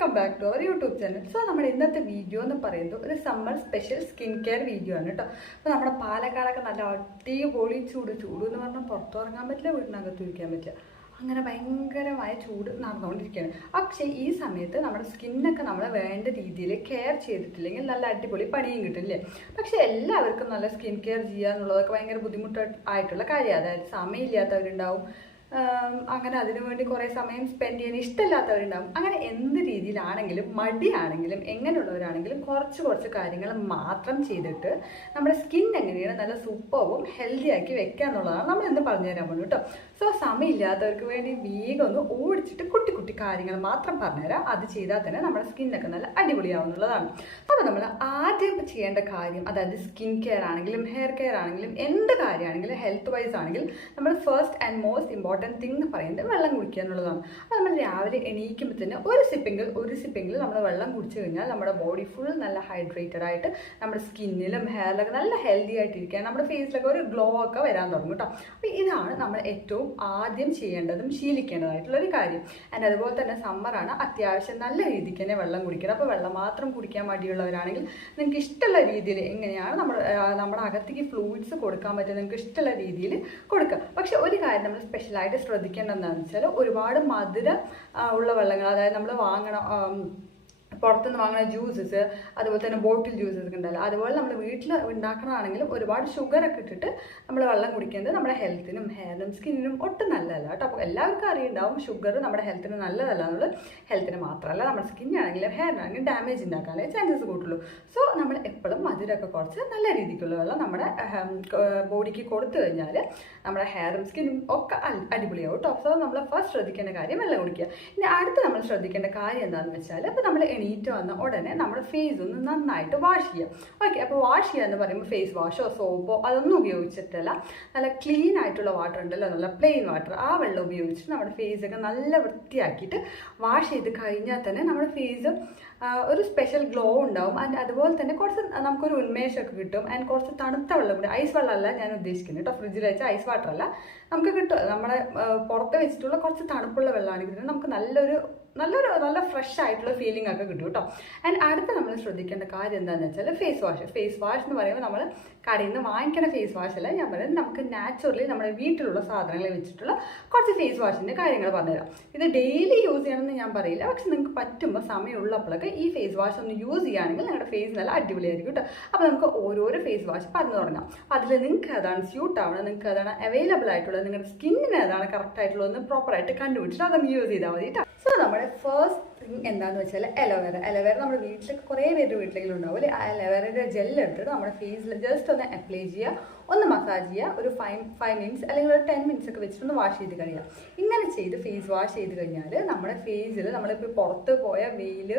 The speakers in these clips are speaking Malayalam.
Welcome back to our YouTube channel. So നമ്മുടെ ഇന്നത്തെ വീഡിയോ എന്ന് പറയുന്നത് ഒരു summer special skin care video ആണ് കേട്ടോ. അപ്പോൾ നമ്മുടെ പാലക്കാടൊക്കെ നല്ല അടിപൊളി ചൂട് എന്ന് പറഞ്ഞാൽ പുറത്തിറങ്ങാൻ പറ്റില്ല, വീടിനകത്ത് ഇരിക്കാൻ പറ്റില്ല, അങ്ങനെ ഭയങ്കരമായ ചൂട് നടന്നുകൊണ്ടിരിക്കുകയാണ്. പക്ഷേ ഈ സമയത്ത് നമ്മുടെ സ്കിന്നൊക്കെ നമ്മൾ വേണ്ട രീതിയിൽ കെയർ ചെയ്തിട്ടില്ലെങ്കിൽ നല്ല അടിപൊളി പണിയും കിട്ടില്ലേ. പക്ഷേ എല്ലാവർക്കും നല്ല സ്കിൻ കെയർ ചെയ്യുക എന്നുള്ളതൊക്കെ ഭയങ്കര ബുദ്ധിമുട്ടായിട്ടുള്ള കാര്യമാണ്. അതായത് സമയമില്ലാത്തവരുണ്ടാവും, അങ്ങനെ അതിനുവേണ്ടി കുറേ സമയം സ്പെൻഡ് ചെയ്യാൻ ഇഷ്ടമില്ലാത്തവരുണ്ടാവും. അങ്ങനെ എന്ത് രീതിയിലാണെങ്കിലും മടിയാണെങ്കിലും എങ്ങനെയുള്ളവരാണെങ്കിലും കുറച്ച് കാര്യങ്ങൾ മാത്രം ചെയ്തിട്ട് നമ്മുടെ സ്കിൻ എങ്ങനെയാണ് നല്ല സൂപ്പറും ഹെൽത്തി ആക്കി വെക്കുക എന്നുള്ളതാണ് നമ്മൾ ഇന്ന് പറഞ്ഞുതരാൻ പോകുന്നത് കേട്ടോ. സോ സമയമില്ലാത്തവർക്ക് വേണ്ടി വേഗം ഒന്ന് ഓടിച്ചിട്ട് കുട്ടി കാര്യങ്ങൾ മാത്രം പറഞ്ഞുതരാം. അത് ചെയ്താൽ തന്നെ നമ്മുടെ സ്കിന്നൊക്കെ നല്ല അടിപൊളിയാവുന്നുള്ളതാണ്. അപ്പോൾ നമ്മൾ ആദ്യം ചെയ്യേണ്ട കാര്യം, അതായത് സ്കിൻ കെയർ ആണെങ്കിലും ഹെയർ കെയർ ആണെങ്കിലും എന്ത് കാര്യമാണെങ്കിലും ഹെൽത്ത് വൈസ് ആണെങ്കിലും നമ്മൾ first and most important thing എന്ന് പറയുന്നത് വെള്ളം കുടിക്കുക എന്നുള്ളതാണ്. അപ്പോൾ നമ്മൾ രാവിലെ എണീക്കുമ്പോൾ തന്നെ ഒരു സിപ്പിങ്ങിൽ നമ്മൾ വെള്ളം കുടിച്ചു കഴിഞ്ഞാൽ നമ്മുടെ ബോഡി ഫുൾ നല്ല ഹൈഡ്രേറ്റഡ് ആയിട്ട് നമ്മുടെ സ്കിന്നിലും ഹെയറിലൊക്കെ നല്ല ഹെൽത്തി ആയിട്ടിരിക്കുക, നമ്മുടെ ഫേസിലൊക്കെ ഒരു ഗ്ലോ ഒക്കെ വരാൻ തുടങ്ങും കേട്ടോ. അപ്പോൾ ഇതാണ് നമ്മൾ ഏറ്റവും ആദ്യം ചെയ്യേണ്ടതും ശീലിക്കേണ്ടതായിട്ടുള്ള ഒരു കാര്യം. ആൻഡ് അതുപോലെ തന്നെ സമ്മറാണ്, അത്യാവശ്യം നല്ല രീതിക്ക് തന്നെ വെള്ളം കുടിക്കണം. അപ്പോൾ വെള്ളം മാത്രം കുടിക്കാൻ മടിയുള്ളവരാണെങ്കിൽ നിങ്ങൾക്ക് ഇഷ്ടമുള്ള രീതിയിൽ എങ്ങനെയാണ് നമ്മുടെ അകത്തേക്ക് ഫ്ലൂയിഡ്സ് കൊടുക്കാൻ പറ്റുക, നിങ്ങൾക്ക് ഇഷ്ടമുള്ള രീതിയിൽ കൊടുക്കുക. പക്ഷെ ഒരു കാര്യം നമ്മൾ സ്പെഷ്യലായിട്ട് ശ്രദ്ധിക്കേണ്ടത് എന്താണെന്ന് വെച്ചാൽ ഒരുപാട് മധുരം ഉള്ള വെള്ളങ്ങൾ, അതായത് നമ്മൾ പുറത്തുനിന്ന് വാങ്ങുന്ന ജ്യൂസസ്, അതുപോലെ തന്നെ ബോട്ടിൽ ജ്യൂസസ് ഒക്കെ ഉണ്ടല്ലോ, അതുപോലെ നമ്മൾ വീട്ടിൽ ഉണ്ടാക്കണതാണെങ്കിലും ഒരുപാട് ഷുഗറൊക്കെ ഇട്ടിട്ട് നമ്മൾ വെള്ളം കുടിക്കുന്നത് നമ്മുടെ ഹെൽത്തിനും ഹെയറിനും സ്കിന്നിനും ഒട്ടും നല്ലതല്ല കേട്ടോ. അപ്പോൾ എല്ലാവർക്കും അറിയുണ്ടാവും ഷുഗർ നമ്മുടെ ഹെൽത്തിന് നല്ലതല്ല എന്നുള്ളത്. ഹെൽത്തിന് മാത്രമല്ല നമ്മുടെ സ്കിന്നാണെങ്കിലും ഹെയറിനാണെങ്കിലും ഡാമേജ് ഉണ്ടാക്കാനേ ചാൻസസ് കൂട്ടുള്ളൂ. സോ നമ്മൾ എപ്പോഴും മധുരമൊക്കെ കുറച്ച് നല്ല രീതിക്കുള്ള വെള്ളം നമ്മുടെ ബോഡിക്ക് കൊടുത്തു കഴിഞ്ഞാൽ നമ്മുടെ ഹെയറും സ്കിന്നും ഒക്കെ അടിപൊളിയാവും കേട്ടോ. സോ നമ്മൾ ഫസ്റ്റ് ശ്രദ്ധിക്കേണ്ട കാര്യം വെള്ളം കുടിക്കുക. ഇനി അടുത്ത് നമ്മൾ ശ്രദ്ധിക്കേണ്ട കാര്യം എന്താണെന്ന് വെച്ചാൽ, ഇപ്പോൾ നമ്മൾ എണീറ്റ് വന്ന ഉടനെ നമ്മുടെ ഫേസ് ഒന്ന് നന്നായിട്ട് വാഷ് ചെയ്യാം. ഓക്കെ, അപ്പോൾ വാഷ് ചെയ്യുക എന്ന് പറയുമ്പോൾ ഫേസ് വാഷോ സോപ്പോ അതൊന്നും ഉപയോഗിച്ചിട്ടല്ല, നല്ല ക്ലീൻ ആയിട്ടുള്ള വാട്ടർ ഉണ്ടല്ലോ, നല്ല പ്ലെയിൻ വാട്ടർ, ആ വെള്ളം ഉപയോഗിച്ചിട്ട് നമ്മുടെ ഫേസൊക്കെ നല്ല വൃത്തിയാക്കിയിട്ട് വാഷ് ചെയ്ത് കഴിഞ്ഞാൽ തന്നെ നമ്മുടെ ഫേസ് ഒരു സ്പെഷ്യൽ ഗ്ലോ ഉണ്ടാവും. ആൻഡ് അതുപോലെ തന്നെ കുറച്ച് നമുക്കൊരു ഉന്മേഷമൊക്കെ കിട്ടും. ആൻഡ് കുറച്ച് തണുത്ത വെള്ളം കൂടി, ഐസ് വെള്ളമല്ല ഞാൻ ഉദ്ദേശിക്കുന്നത് കേട്ടോ, ഫ്രിഡ്ജിൽ വെച്ച ഐസ് വാട്ടർ അല്ല, നമുക്ക് കിട്ടും. നമ്മളെ പുറത്ത് വെച്ചിട്ടുള്ള കുറച്ച് തണുപ്പുള്ള വെള്ളമാണെങ്കിൽ നമുക്ക് നല്ല ഫ്രഷ് ആയിട്ടുള്ള ഫീലിംഗ് ഒക്കെ കിട്ടും കേട്ടോ. ആൻഡ് അടുത്ത് നമ്മൾ ശ്രദ്ധിക്കേണ്ട കാര്യം എന്താണെന്ന് വെച്ചാൽ ഫേസ് വാഷ് എന്ന് പറയുമ്പോൾ നമ്മൾ കടയിൽ നിന്ന് വാങ്ങിക്കുന്ന ഫേസ് വാഷ് അല്ല ഞാൻ പറയുന്നത്, നമുക്ക് നാച്ചുറലി നമ്മുടെ വീട്ടിലുള്ള സാധനങ്ങൾ വെച്ചിട്ടുള്ള കുറച്ച് ഫേസ് വാഷിൻ്റെ കാര്യങ്ങൾ പറഞ്ഞുതരാം. ഇത് ഡെയിലി യൂസ് ചെയ്യണമെന്ന് ഞാൻ പറയില്ല, പക്ഷെ നിങ്ങൾക്ക് പറ്റുമ്പോൾ സമയമുള്ളപ്പോഴൊക്കെ ഈ ഫേസ് വാഷ് ഒന്ന് യൂസ് ചെയ്യുകയാണെങ്കിൽ നിങ്ങളുടെ ഫേസ് നല്ല അടിപൊളിയായിരിക്കും കേട്ടോ. അപ്പോൾ നമുക്ക് ഓരോരോ ഫേസ് വാഷ് പറഞ്ഞു തുടങ്ങാം. അപ്പോൾ അതിൽ നിങ്ങൾക്ക് ഏതാണ് സ്യൂട്ട് ആവണം, നിങ്ങൾക്ക് ഏതാണ് അവൈലബിൾ ആയിട്ടുള്ളത്, നിങ്ങളുടെ സ്കിന്നിന് ഏതാണ് കറക്റ്റ് ആയിട്ടുള്ളതെന്ന് പ്രോപ്പറായിട്ട് കണ്ടുപിടിച്ചിട്ട് അതൊന്ന് യൂസ് ചെയ്താൽ മതി കേട്ടോ. സോ നമ്മുടെ ഫസ്റ്റ് തിങ് എന്താണെന്ന് വെച്ചാൽ അലോവേറ നമ്മുടെ വീട്ടിലൊക്കെ കുറേ പേര് വീട്ടിലെങ്കിലും ഉണ്ടാവും അല്ലേ. ആ അലോവേറയുടെ ജെല്ലെടുത്തിട്ട് നമ്മുടെ ഫേസിൽ ജസ്റ്റ് ഒന്ന് അപ്ലൈ ചെയ്യുക, ഒന്ന് മസാജ് ചെയ്യുക, ഒരു 5 മിനിറ്റ്സ് അല്ലെങ്കിൽ ഒരു 10 മിനിറ്റ്സ് ഒക്കെ വെച്ചിട്ടൊന്ന് വാഷ് ചെയ്ത് കഴിയുക. ഇങ്ങനെ ചെയ്ത് ഫേസ് വാഷ് ചെയ്ത് കഴിഞ്ഞാൽ നമ്മുടെ ഫേസിൽ നമ്മളിപ്പോൾ പുറത്ത് പോയ വെയിൽ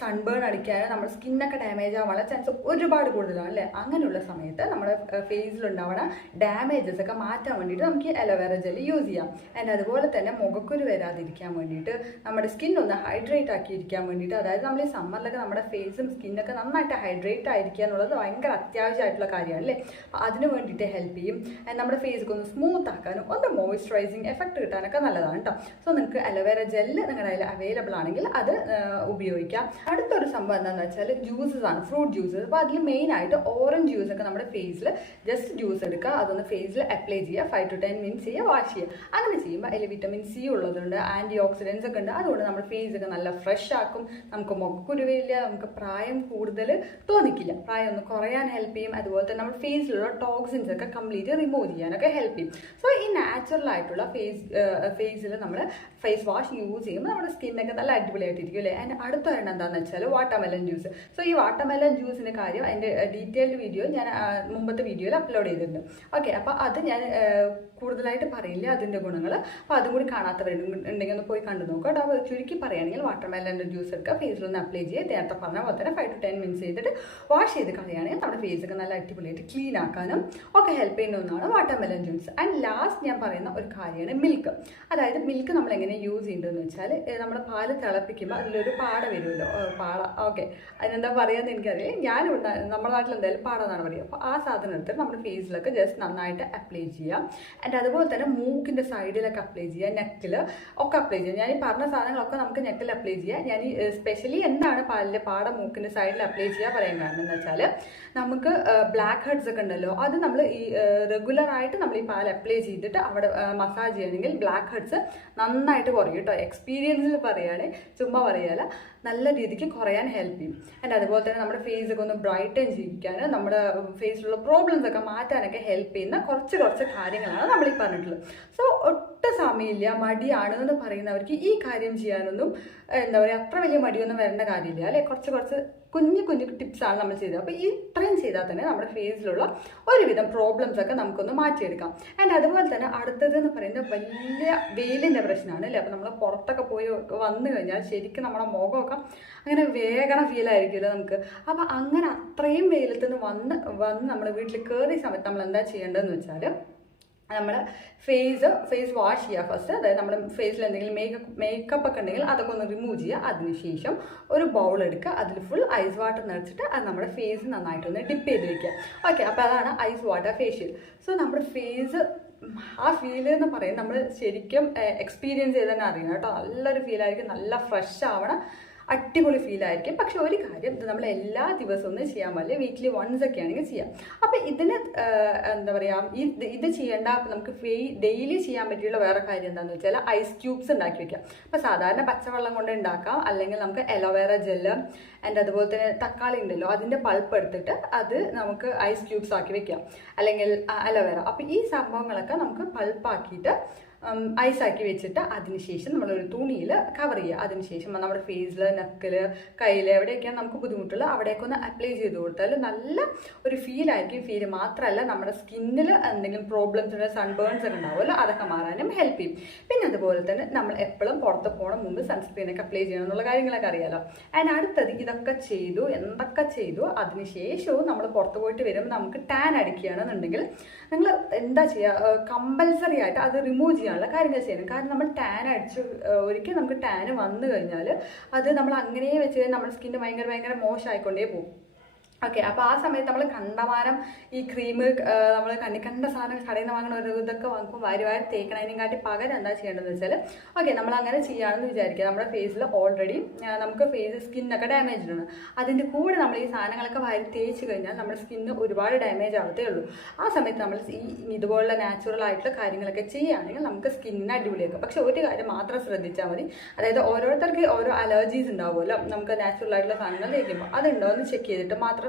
സൺബേൺ അടിക്കാൻ നമ്മുടെ സ്കിന്നൊക്കെ ഡാമേജ് ആവാനുള്ള ചാൻസ് ഒരുപാട് കൂടുതലാണ് അല്ലേ. അങ്ങനെയുള്ള സമയത്ത് നമ്മുടെ ഫേസിലുണ്ടാവുന്ന ഡാമേജസ് ഒക്കെ മാറ്റാൻ വേണ്ടിയിട്ട് നമുക്ക് അലോവേറ ജെൽ യൂസ് ചെയ്യാം. ആൻഡ് അതുപോലെ തന്നെ മുഖക്കുരു വരാതിരിക്കാൻ വേണ്ടിയിട്ട് നമ്മുടെ സ്കിൻ ഒന്ന് ഹൈഡ്രേറ്റ് ആക്കിയിരിക്കാൻ വേണ്ടിയിട്ട്, അതായത് നമ്മൾ ഈ സമ്മറിലൊക്കെ നമ്മുടെ ഫേസും സ്കിന്നൊക്കെ നന്നായിട്ട് ഹൈഡ്രേറ്റ് ആയിരിക്കുക എന്നുള്ളത് ഭയങ്കര അത്യാവശ്യമായിട്ടുള്ള കാര്യമാണ് അല്ലേ. അപ്പോൾ അതിന് വേണ്ടിയിട്ട് ഹെൽപ്പ് ചെയ്യും. ആൻഡ് നമ്മുടെ ഫേസൊക്കെ ഒന്ന് സ്മൂത്ത് ആക്കാനും ഒന്ന് മോയ്സ്ചറൈസിങ് എഫക്റ്റ് കിട്ടാനൊക്കെ നല്ലതാണ് കേട്ടോ. സോ നിങ്ങൾക്ക് അലോവേറ ജെല്ല് നിങ്ങളുടെ കയ്യിൽ അവൈലബിൾ ആണെങ്കിൽ അത് ഉപയോഗിക്കാം. അടുത്തൊരു സംഭവം എന്താണെന്ന് വെച്ചാൽ ജ്യൂസസ് ആണ്, ഫ്രൂട്ട് ജ്യൂസസ്. അപ്പോൾ അതിൽ മെയിനായിട്ട് ഓറഞ്ച് ജ്യൂസൊക്കെ നമ്മുടെ ഫേസിൽ ജസ്റ്റ് ജ്യൂസ് എടുക്കുക, അതൊന്ന് ഫേസിൽ അപ്ലൈ ചെയ്യുക, 5 to 10 മിനിറ്റ്സ് ചെയ്യുക, വാഷ് ചെയ്യുക. അങ്ങനെ ചെയ്യുമ്പോൾ അതിൽ വിറ്റമിൻ സി ഉള്ളതുണ്ട്, ആൻറ്റി ഓക്സിഡൻസ് ഒക്കെ ഉണ്ട്. അതുകൊണ്ട് നമ്മുടെ ഫേസൊക്കെ നല്ല ഫ്രഷ് ആക്കും, നമുക്ക് മുഖക്കുരുവില്ല, നമുക്ക് പ്രായം കൂടുതൽ തോന്നിക്കില്ല, പ്രായം ഒന്ന് കുറയാൻ ഹെൽപ്പ് ചെയ്യും. അതുപോലെ തന്നെ നമ്മുടെ ഫേസിലുള്ള ടോക്സിൻസ് ഒക്കെ കംപ്ലീറ്റ് റിമൂവ് ചെയ്യാനൊക്കെ ഹെൽപ്പ് ചെയ്യും. സോ ഈ നാച്ചുറൽ ആയിട്ടുള്ള ഫേസിൽ നമ്മൾ ഫേസ് വാഷ് യൂസ് ചെയ്യുമ്പോൾ നമ്മുടെ സ്കിന്നൊക്കെ നല്ല അടിപൊളിയായിട്ടിരിക്കും അല്ലേ. ആൻഡ് അടുത്ത ഒരെണ്ണം എന്താണെന്ന് വെച്ചാൽ വാട്ടർമെലൺ ജ്യൂസ്. സോ ഈ വാട്ടർമെലൺ ജ്യൂസിൻ്റെ കാര്യം അതിൻ്റെ ഡീറ്റെയിൽഡ് വീഡിയോ ഞാൻ മുമ്പത്തെ വീഡിയോയിൽ അപ്ലോഡ് ചെയ്തിട്ടുണ്ട്. ഓക്കെ, അപ്പോൾ അത് ഞാൻ കൂടുതലായിട്ട് പറയില്ല അതിൻ്റെ ഗുണങ്ങൾ. അപ്പോൾ അതും കൂടി കാണാത്തവരുണ്ടെങ്കിൽ ഒന്ന് പോയി കണ്ടു നോക്കുക കേട്ടോ. അപ്പോൾ ചുരുക്കി പറയുകയാണെങ്കിൽ വാട്ടർമെലൻ്റെ ജ്യൂസ് എടുക്കുക, ഫേസിലൊന്ന് അപ്ലൈ ചെയ്യുക, നേരത്തെ പറഞ്ഞ പോലെ തന്നെ 5 to 10 മിനിറ്റ്സ് ചെയ്തിട്ട് വാഷ് ചെയ്ത് കളയുകയാണെങ്കിൽ നമ്മുടെ ഫേസൊക്കെ നല്ല അടിപൊളിയായിട്ട് ക്ലീൻ ആക്കാനും ഒക്കെ ഹെൽപ്പ് ചെയ്യുന്ന ഒന്നാണ് വാട്ടർമെലൺ ജ്യൂസ്. ആൻഡ് ലാസ്റ്റ് ഞാൻ പറയുന്ന ഒരു കാര്യമാണ് മിൽക്ക്. അതായത് മിൽക്ക് നമ്മൾ എങ്ങനെ യൂസ് ചെയ്യേണ്ടതെന്ന് വെച്ചാൽ നമ്മൾ പാല് തിളപ്പിക്കുമ്പോൾ അതിലൊരു പാട വരുമല്ലോ, പാട, ഓക്കെ, അതിനെന്താ പറയുകയെന്ന് എനിക്കറിയാം. നമ്മുടെ നാട്ടിൽ എന്തായാലും പാട എന്നാണ് പറയുക. അപ്പോൾ ആ സാധനം എടുത്തിട്ട് നമ്മുടെ ഫേസിലൊക്കെ ജസ്റ്റ് നന്നായിട്ട് അപ്ലൈ ചെയ്യാം. ആൻഡ് അതുപോലെ തന്നെ മൂക്കിൻ്റെ സൈഡിലൊക്കെ അപ്ലൈ ചെയ്യുക, നെക്കിൽ ഒക്കെ അപ്ലൈ ചെയ്യുക. ഞാൻ ഈ പറഞ്ഞ സാധനങ്ങളൊക്കെ നമുക്ക് നെക്കിൽ അപ്ലൈ ചെയ്യുക. ഞാൻ ഈ സ്പെഷ്യലി എന്താണ് പാലിൻ്റെ പാട മൂക്കിൻ്റെ സൈഡിൽ അപ്ലൈ ചെയ്യുക പറയാൻ കാരണം എന്ന് വെച്ചാൽ നമുക്ക് ബ്ലാക്ക് ഹെഡ്സ് ഒക്കെ ഉണ്ടല്ലോ, അത് നമ്മൾ ഈ റെഗുലറായിട്ട് നമ്മൾ ഈ പാൽ അപ്ലൈ ചെയ്തിട്ട് അവിടെ മസാജ് ചെയ്യണമെങ്കിൽ ബ്ലാക്ക് ഹെഡ്സ് നന്നായിട്ട് കുറയും കേട്ടോ. എക്സ്പീരിയൻസിൽ പറയുകയാണെങ്കിൽ ചുമ്മാ പറയാല, നല്ല രീതിക്ക് കുറയാൻ ഹെൽപ്പ് ചെയ്യും. ആൻഡ് അതുപോലെ തന്നെ നമ്മുടെ ഫേസൊക്കെ ഒന്ന് ബ്രൈറ്റൻ ചെയ്യിക്കാൻ, നമ്മുടെ ഫേസിലുള്ള പ്രോബ്ലംസ് ഒക്കെ മാറ്റാനൊക്കെ ഹെൽപ്പ് ചെയ്യുന്ന കുറച്ച് കാര്യങ്ങളാണ് നമ്മൾ ഈ പറഞ്ഞിട്ടുള്ളത്. സോ ഒട്ടും സമയമില്ല, മടിയാണെന്ന് പറയുന്നവർക്ക് ഈ കാര്യം ചെയ്യാനൊന്നും എന്താ പറയുക അത്ര വലിയ മടിയൊന്നും വരേണ്ട കാര്യമില്ല അല്ലേ. കുറച്ച് കുഞ്ഞു ടിപ്സാണ് നമ്മൾ ചെയ്തത്. അപ്പോൾ ഈ ഇത്രയും ചെയ്താൽ തന്നെ നമ്മുടെ ഫേസിലുള്ള ഒരുവിധം പ്രോബ്ലംസ് ഒക്കെ നമുക്കൊന്ന് മാറ്റിയെടുക്കാം. ആൻഡ് അതുപോലെ തന്നെ അടുത്തതെന്ന് പറയുന്നത് വലിയ വെയിലിൻ്റെ പ്രശ്നമാണ് അല്ലേ. അപ്പോൾ നമ്മൾ പുറത്തൊക്കെ പോയി വന്നു കഴിഞ്ഞാൽ ശരിക്കും നമ്മുടെ മുഖമൊക്കെ അങ്ങനെ വേഗം ഫീലായിരിക്കുമല്ലോ നമുക്ക്. അപ്പോൾ അങ്ങനെ അത്രയും വെയിലത്ത് നിന്ന് വന്ന് നമ്മൾ വീട്ടിൽ കയറിയ സമയത്ത് നമ്മൾ എന്താ ചെയ്യേണ്ടതെന്ന് വെച്ചാൽ നമ്മുടെ ഫേസ് വാഷ് ചെയ്യുക ഫസ്റ്റ്. അതായത് നമ്മുടെ ഫേസിൽ എന്തെങ്കിലും മേക്കപ്പ് ഒക്കെ ഉണ്ടെങ്കിൽ അതൊക്കെ ഒന്ന് റിമൂവ് ചെയ്യുക. അതിനുശേഷം ഒരു ബൗൾ എടുക്കുക, അതിൽ ഫുൾ ഐസ് വാട്ടർ നിറച്ചിട്ട് അത് നമ്മുടെ ഫേസ് നന്നായിട്ടൊന്ന് ഡിപ്പ് ചെയ്ത് വയ്ക്കുക. ഓക്കെ, അപ്പോൾ അതാണ് ഐസ് വാട്ടർ ഫേഷ്യൽ. സോ നമ്മുടെ ഫേസ് ആ ഫീൽ എന്ന് പറയുന്നത് നമ്മൾ ശരിക്കും എക്സ്പീരിയൻസ് ചെയ്ത് തന്നെ അറിയണം കേട്ടോ. നല്ലൊരു ഫീലായിരിക്കും, നല്ല ഫ്രഷ് ആവണം, അടിപൊളി ഫീലായിരിക്കും. പക്ഷെ ഒരു കാര്യം, ഇത് നമ്മൾ എല്ലാ ദിവസവും ഒന്നും ചെയ്യാൻ പാടില്ല, വീക്ക്ലി വൺസ് ഒക്കെ ആണെങ്കിൽ ചെയ്യാം. അപ്പം ഇതിന് എന്താ പറയുക, ഇത് ചെയ്യേണ്ട നമുക്ക് ഡെയിലി ചെയ്യാൻ പറ്റിയുള്ള വേറെ കാര്യം എന്താണെന്ന് വെച്ചാൽ ഐസ് ക്യൂബ്സ് ഉണ്ടാക്കി വെക്കാം. അപ്പോൾ സാധാരണ പച്ചവെള്ളം കൊണ്ട് ഉണ്ടാക്കാം, അല്ലെങ്കിൽ നമുക്ക് അലോവേറ ജെല്ല് ആൻഡ് അതുപോലെ തന്നെ തക്കാളി ഉണ്ടല്ലോ അതിൻ്റെ പൾപ്പ് എടുത്തിട്ട് അത് നമുക്ക് ഐസ് ക്യൂബ്സ് ആക്കി വെക്കാം, അല്ലെങ്കിൽ അലോവേറ. അപ്പോൾ ഈ സംഭവങ്ങളൊക്കെ നമുക്ക് പൾപ്പാക്കിയിട്ട് ഐസാക്കി വെച്ചിട്ട് അതിനുശേഷം നമ്മളൊരു തുണിയിൽ കവർ ചെയ്യുക. അതിനുശേഷം നമ്മുടെ ഫേസിൽ, നെക്കിൽ, കയ്യിൽ എവിടെയൊക്കെയാണ് നമുക്ക് ബുദ്ധിമുട്ടുള്ള അവിടെയൊക്കെ ഒന്ന് അപ്ലൈ ചെയ്ത് കൊടുത്താൽ നല്ല ഒരു ഫീലായിരിക്കും. ഫീല് മാത്രമല്ല നമ്മുടെ സ്കിന്നിൽ എന്തെങ്കിലും പ്രോബ്ലംസ്, സൺബേൺസ് ഒക്കെ ഉണ്ടാവുമല്ലോ, അതൊക്കെ മാറാനും ഹെൽപ്പ് ചെയ്യും. പിന്നെ അതുപോലെ തന്നെ നമ്മൾ എപ്പോഴും പുറത്ത് പോകണം മുമ്പ് സൺസ്ക്രീനൊക്കെ അപ്ലൈ ചെയ്യണം എന്നുള്ള കാര്യങ്ങളൊക്കെ അറിയാലോ. ആൻഡ് അടുത്തത് എന്തൊക്കെ ചെയ്തു അതിനുശേഷവും നമ്മൾ പുറത്ത് പോയിട്ട് വരുമ്പോൾ നമുക്ക് ടാൻ അടിക്കുകയാണെന്നുണ്ടെങ്കിൽ നിങ്ങൾ എന്താ ചെയ്യുക, കമ്പൽസറി ആയിട്ട് അത് റിമൂവ് ചെയ്യാനുള്ള കാര്യങ്ങൾ ചെയ്യണം. കാരണം നമ്മൾ ടാൻ അടിച്ച് ഒരിക്കൽ നമുക്ക് ടാൻ വന്നു കഴിഞ്ഞാൽ അത് നമ്മൾ അങ്ങനെ വെച്ച് നമ്മുടെ സ്കിന്ന് ഭയങ്കര മോശമായിക്കൊണ്ടേ പോകും. ഓക്കെ, അപ്പോൾ ആ സമയത്ത് നമ്മൾ കണ്ടമാനം ഈ ക്രീം നമ്മൾ കണ്ട സാധനം കടയിൽ നിന്ന് വാങ്ങുന്ന ഒരു ഇതൊക്കെ വാങ്ങുമ്പോൾ വാരി തേക്കണതിനെക്കാട്ടി പകരം എന്താ ചെയ്യേണ്ടതെന്ന് വെച്ചാൽ, ഓക്കെ, നമ്മൾ അങ്ങനെ ചെയ്യുകയാണെന്ന് വിചാരിക്കുക, നമ്മുടെ ഫേസിൽ ഓൾറെഡി നമുക്ക് സ്കിന്നൊക്കെ ഡാമേജ്ഡ് ആണ്. അതിൻ്റെ കൂടെ നമ്മൾ ഈ സാധനങ്ങളൊക്കെ വാരി തേച്ച് കഴിഞ്ഞാൽ നമ്മുടെ സ്കിന്ന് ഒരുപാട് ഡാമേജ് ആവത്തേ ഉള്ളൂ. ആ സമയത്ത് നമ്മൾ ഇതുപോലുള്ള നാച്ചുറൽ ആയിട്ടുള്ള കാര്യങ്ങളൊക്കെ ചെയ്യുകയാണെങ്കിൽ നമുക്ക് സ്കിന്നിന് അടിപൊളിയാക്കാം. പക്ഷെ ഒരു കാര്യം മാത്രം ശ്രദ്ധിച്ചാൽ മതി, അതായത് ഓരോരുത്തർക്ക് ഓരോ അലർജീസ് ഉണ്ടാവുമല്ലോ നമുക്ക് നാച്ചുറൽ ആയിട്ടുള്ള സാധനങ്ങൾ തേക്കുമ്പോൾ, അതുണ്ടോ എന്ന് ചെക്ക് ചെയ്തിട്ട് മാത്രം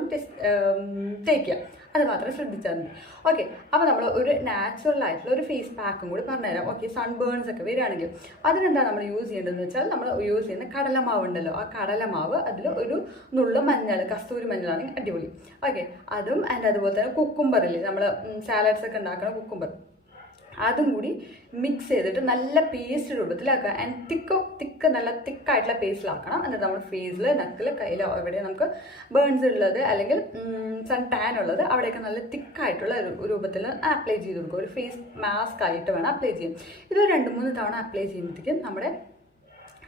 തേക്കുക, അത് മാത്രം ശ്രദ്ധിച്ചാൽ മതി. ഓക്കെ, അപ്പോൾ നമ്മൾ ഒരു നാച്ചുറൽ ആയിട്ടുള്ള ഒരു ഫേസ് പാക്കും കൂടി പറഞ്ഞുതരാം. ഓക്കെ, സൺബേൺസ് ഒക്കെ വരികയാണെങ്കിൽ അതിനെന്താ നമ്മൾ യൂസ് ചെയ്യേണ്ടതെന്ന് വെച്ചാൽ, നമ്മൾ യൂസ് ചെയ്യുന്ന കടലമാവ് ഉണ്ടല്ലോ, ആ കടലമാവ് അതിൽ ഒരു നുള്ള മഞ്ഞൾ, കസ്തൂരി മഞ്ഞളാണെങ്കിൽ അടിപൊളി. ഓക്കെ, അതും ആൻഡ് അതുപോലെ തന്നെ കുക്കുംബറില്ലേ, നമ്മൾ സാലഡ്സ് ഒക്കെ ഉണ്ടാക്കുന്ന കുക്കുംബർ, അതും കൂടി മിക്സ് ചെയ്തിട്ട് നല്ല പേസ്റ്റ് രൂപത്തിലാക്കുക. ആൻഡ് തിക്ക് നല്ല തിക്കായിട്ടുള്ള പേസ്റ്റിലാക്കണം. എന്നിട്ട് നമ്മൾ ഫേസിൽ, നെക്കിൽ, കയ്യിലോ എവിടെ നമുക്ക് ബേൺസ് ഉള്ളത് അല്ലെങ്കിൽ സൺ ടാൻ ഉള്ളത് അവിടെയൊക്കെ നല്ല തിക്കായിട്ടുള്ള രൂപത്തിൽ അപ്ലൈ ചെയ്ത് കൊടുക്കുക. ഒരു ഫേസ് മാസ്ക് ആയിട്ട് വേണം അപ്ലൈ ചെയ്യാൻ. ഇത് 2-3 തവണ അപ്ലൈ ചെയ്യുമ്പോഴത്തേക്കും നമ്മുടെ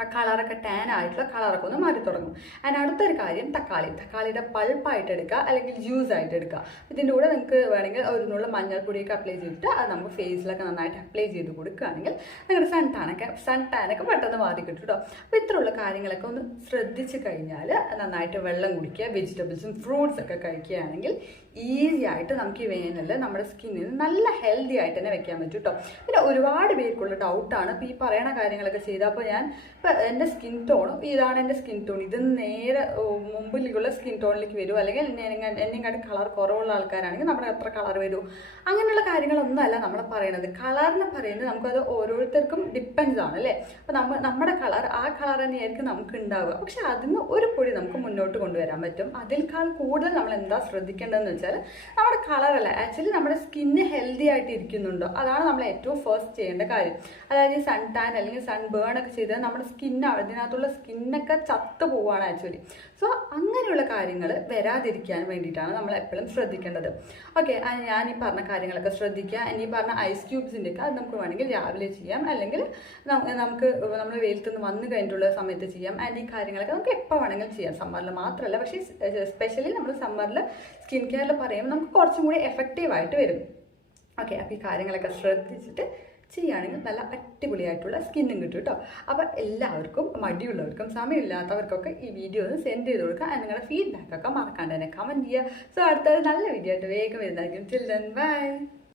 ആ കളറൊക്കെ ടാൻ ആയിട്ടുള്ള കളറൊക്കെ ഒന്ന് മാറി തുടങ്ങും. ആൻഡ് അടുത്തൊരു കാര്യം, തക്കാളിയുടെ പൾപ്പായിട്ട് എടുക്കുക അല്ലെങ്കിൽ ജ്യൂസ് ആയിട്ട് എടുക്കുക. ഇതിൻ്റെ കൂടെ നിങ്ങൾക്ക് വേണമെങ്കിൽ ഒരു നുള്ള മഞ്ഞൾപ്പൊടിയൊക്കെ അപ്ലൈ ചെയ്തിട്ട് അത് നമുക്ക് ഫേസിലൊക്കെ നന്നായിട്ട് അപ്ലൈ ചെയ്ത് കൊടുക്കുകയാണെങ്കിൽ നിങ്ങളുടെ സൺ ടാനൊക്കെ പെട്ടെന്ന് മാറി കിട്ടും കേട്ടോ. അപ്പോൾ ഇത്രയുള്ള കാര്യങ്ങളൊക്കെ ഒന്ന് ശ്രദ്ധിച്ച് കഴിഞ്ഞാൽ നന്നായിട്ട് വെള്ളം കുടിക്കുക, വെജിറ്റബിൾസും ഫ്രൂട്ട്സ് ഒക്കെ കഴിക്കുകയാണെങ്കിൽ ഈസി ആയിട്ട് നമുക്ക് ഈ വേനലിൽ നമ്മുടെ സ്കിന്നിന് നല്ല ഹെൽത്തി ആയിട്ട് തന്നെ വെക്കാൻ പറ്റും കേട്ടോ. പിന്നെ ഒരുപാട് പേർക്കുള്ള ഡൗട്ടാണ് ഇപ്പോൾ ഈ പറയണ കാര്യങ്ങളൊക്കെ ചെയ്താൽ. അപ്പോൾ ഞാൻ എൻ്റെ സ്കിൻ ടോണും ഇതാണ് എൻ്റെ സ്കിൻ ടോൺ, ഇത് നേരെ മുമ്പിലേക്കുള്ള സ്കിൻ ടോണിലേക്ക് വരും, അല്ലെങ്കിൽ എന്നെക്കാട്ടി കളർ കുറവുള്ള ആൾക്കാരാണെങ്കിൽ നമ്മുടെ എത്ര കളർ വരും, അങ്ങനെയുള്ള കാര്യങ്ങളൊന്നും അല്ല നമ്മൾ പറയണത്. കളറിനെ പറയുന്നത് നമുക്കത് ഓരോരുത്തർക്കും ഡിപ്പെൻസ് ആണ് അല്ലേ. അപ്പോൾ നമ്മുടെ കളർ ആ കളർ തന്നെയായിരിക്കും നമുക്ക് ഉണ്ടാവുക. പക്ഷെ അതിന് ഒരു പൊടി നമുക്ക് മുന്നോട്ട് കൊണ്ടുവരാൻ പറ്റും. അതിൽക്കാൾ കൂടുതൽ നമ്മൾ എന്താ ശ്രദ്ധിക്കേണ്ടതെന്ന് വെച്ചാൽ വെച്ചാൽ നമ്മുടെ കളറല്ല, ആക്ച്വലി നമ്മുടെ സ്കിന്ന് ഹെൽത്തി ആയിട്ട് ഇരിക്കുന്നുണ്ടോ, അതാണ് നമ്മൾ ഏറ്റവും ഫസ്റ്റ് ചെയ്യേണ്ട കാര്യം. അതായത് ഈ സൺ ടാൻ അല്ലെങ്കിൽ സൺ ബേൺ ഒക്കെ ചെയ്താൽ നമ്മുടെ ഇതിനകത്തുള്ള സ്കിന്നൊക്കെ ചത്തു പോവുകയാണ് ആക്ച്വലി. സോ അങ്ങനെയുള്ള കാര്യങ്ങൾ വരാതിരിക്കാൻ വേണ്ടിയിട്ടാണ് നമ്മൾ എപ്പോഴും ശ്രദ്ധിക്കേണ്ടത്. ഓക്കെ, ഞാൻ ഈ പറഞ്ഞ കാര്യങ്ങളൊക്കെ ശ്രദ്ധിക്കുക. ഇനി പറഞ്ഞ ഐസ് ക്യൂബ്സിൻ്റെ ഒക്കെ അത് നമുക്ക് വേണമെങ്കിൽ രാവിലെ ചെയ്യാം, അല്ലെങ്കിൽ നമുക്ക് നമ്മൾ വെയിലത്തുനിന്ന് വന്നു കഴിഞ്ഞിട്ടുള്ള സമയത്ത് ചെയ്യാം. ആൻഡ് ഈ കാര്യങ്ങളൊക്കെ നമുക്ക് എപ്പോൾ വേണമെങ്കിലും ചെയ്യാം, സമ്മറിൽ മാത്രമല്ല. പക്ഷേ സ്പെഷ്യലി നമ്മൾ സമ്മറിൽ സ്കിൻ കെയറിൽ പറയുമ്പോൾ നമുക്ക് കുറച്ചും കൂടി എഫക്റ്റീവായിട്ട് വരും. ഓക്കെ, അപ്പോൾ ഈ കാര്യങ്ങളൊക്കെ ശ്രദ്ധിച്ചിട്ട് ചെയ്യുകയാണെങ്കിൽ നല്ല അടിപൊളിയായിട്ടുള്ള സ്കിന്നും കിട്ടും കേട്ടോ. അപ്പോൾ എല്ലാവർക്കും, മടിയുള്ളവർക്കും സമയമില്ലാത്തവർക്കൊക്കെ ഈ വീഡിയോ ഒന്ന് സെൻഡ് ചെയ്ത് കൊടുക്കുക. നിങ്ങളുടെ ഫീഡ്ബാക്കൊക്കെ മറക്കാണ്ട് തന്നെ കമൻറ്റ് ചെയ്യുക. സോ അടുത്തൊരു നല്ല വീഡിയോ ആയിട്ട് വേഗം വരുന്നതായിരിക്കും. Till then bye.